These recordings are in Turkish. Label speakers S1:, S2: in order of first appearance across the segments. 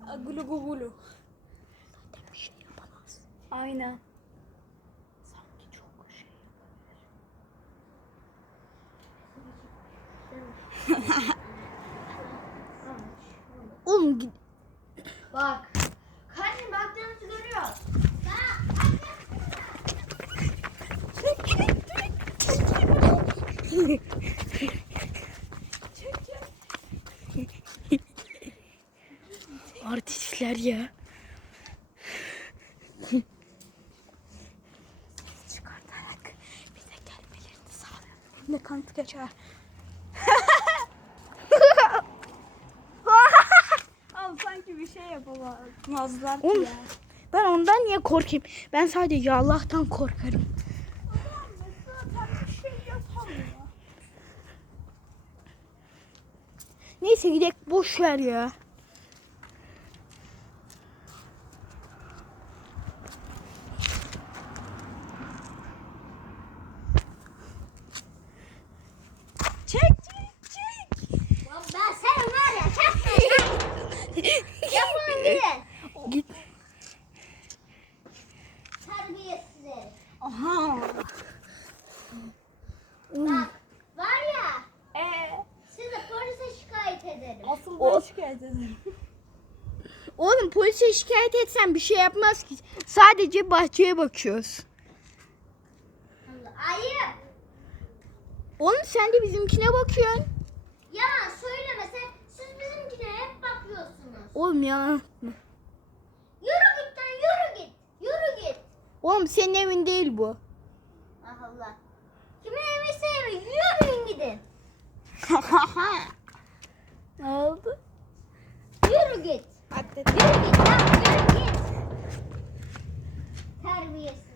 S1: Gulu gulu.
S2: Zaten bir şey yapamaz.
S1: Aynen.
S2: Sanki çok şey Oğlum
S3: Bak. Kardeşim baktığınızı görüyor.
S2: artistler ya. Çıkartarak bize gelmelerini sağlayalım.
S1: Ne kanıtı geçer. Al sanki bir şey yapamazlar ki
S2: Oğlum,
S1: ya.
S2: ben ondan niye korkayım? Ben sadece Allah'tan korkarım.
S1: Ama zaten bir şey yapamıyor.
S2: Neyse gidelim, boş ver ya.
S1: Çek çek çek.
S3: Ben sen var ya yapın bir.
S2: Git.
S3: Terbiyesiz.
S1: Aha.
S3: Bak var ya
S1: Ee,
S3: sizi polise şikayet ederim.
S1: asıl ben şikayet ederim.
S2: Oğlum polise şikayet etsen bir şey yapmaz ki. Sadece bahçeye bakıyoruz.
S3: Ayıp.
S2: Oğlum sen de bizimkine bakıyorsun.
S3: Yalan söylemese siz bizimkine hep bakıyorsunuz.
S2: Oğlum ya.
S3: Yürü git lan yürü git. Yürü git.
S2: Oğlum senin evin değil bu.
S3: Ah Allah. Kimin eviyse evi yürüyün gidin.
S2: Ne oldu?
S3: Yürü git. Yürü git lan yürü git. Terbiyesiz.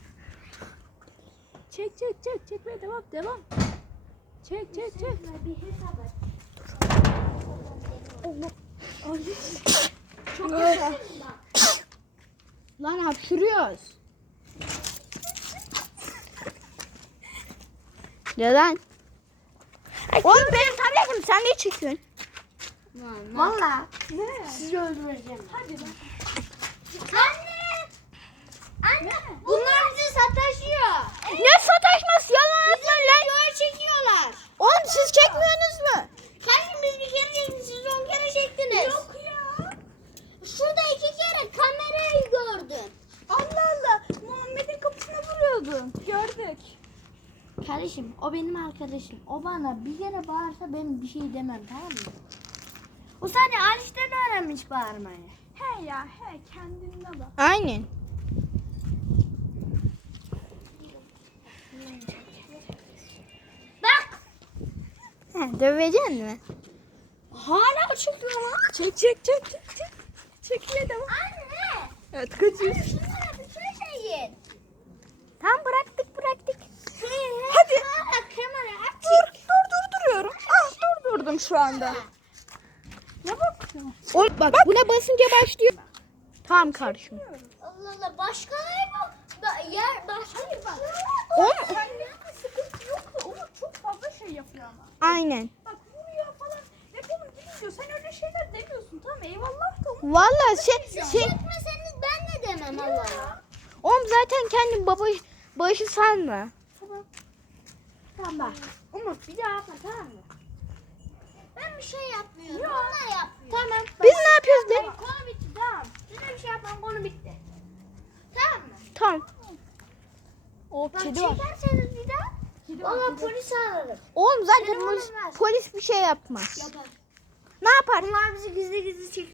S1: Çek çek çek çekmeye devam devam. Çek çek çek.
S3: Bir hesap et.
S1: Çok yaşa.
S2: Lan hapşırıyoruz. Neden? Oğlum benim tabletim, sen ne çekiyorsun?
S3: Valla.
S1: Ne?
S3: Sizi öldüreceğim.
S1: Hadi lan.
S3: Anne. Anne. Bunlar bizi sataşıyor.
S2: Ne sataşması, yalan atma lan.
S3: Videoya çekiyorlar.
S2: Oğlum siz çekmiyorsunuz mu?
S3: Kardeşim biz bir kere çektik. Siz 10 kere çektiniz.
S1: Yok ya.
S3: Şurada 2 kere kamerayı gördüm.
S1: Allah Allah. Muhammed'in kapısına vuruyordun. Gördük.
S3: Kardeşim o benim arkadaşım. O bana bir kere bağırsa ben bir şey demem, tamam mı? O sadece Aliş'ten öğrenmiş bağırmayı.
S1: He ya he kendine bak.
S2: Aynen.
S3: Bak.
S2: Döveceksin mi?
S3: Hala çekiyor lan.
S1: Çek çek çek çek çek. Çekmeye devam.
S3: Anne.
S1: Evet kaçıyor.
S3: Şunlara bir şey yiyin.
S2: Tam bıraktık.
S1: Hadi.
S3: Kamera aç.
S1: Durduruyorum. Ah durdurdum şu anda. Ne bakıyorsun?
S2: Oğlum bak, buna basınca başlıyor. Tamam kardeşim.
S3: Allah Allah başka ne bu? Yer başka bir bak.
S2: Oğlum.
S1: Kendine sıkıntı yok da Umut çok fazla şey yapıyor ama.
S2: Aynen.
S1: Bak vuruyor falan. Yapalım gidiyor. Sen öyle şeyler demiyorsun, tamam eyvallah da Umut.
S2: Vallahi şey
S3: Çekmeseniz ben de demem Allah'a.
S2: oğlum zaten kendin başı sanma.
S3: Tamam. Tamam bak. Umut bir daha yapma, tamam mı? Ben bir şey yapmıyorum. Onlar yapmıyor. Tamam.
S2: Biz ne yapıyoruz lan?
S3: Konu bitti, tamam. Size bir şey yapmam, konu bitti. Tamam mı?
S2: Tamam.
S1: O
S3: Bak
S1: kedi var.
S3: çekerseniz bir daha
S1: Kedi var.
S3: valla
S1: Kedi.
S3: polisi ararım.
S2: Oğlum zaten
S3: Benim
S2: polis,
S3: olmaz.
S2: polis bir şey yapmaz.
S3: Yapar.
S2: Ne yapar?
S3: Bunlar bizi gizli gizli çekiyor.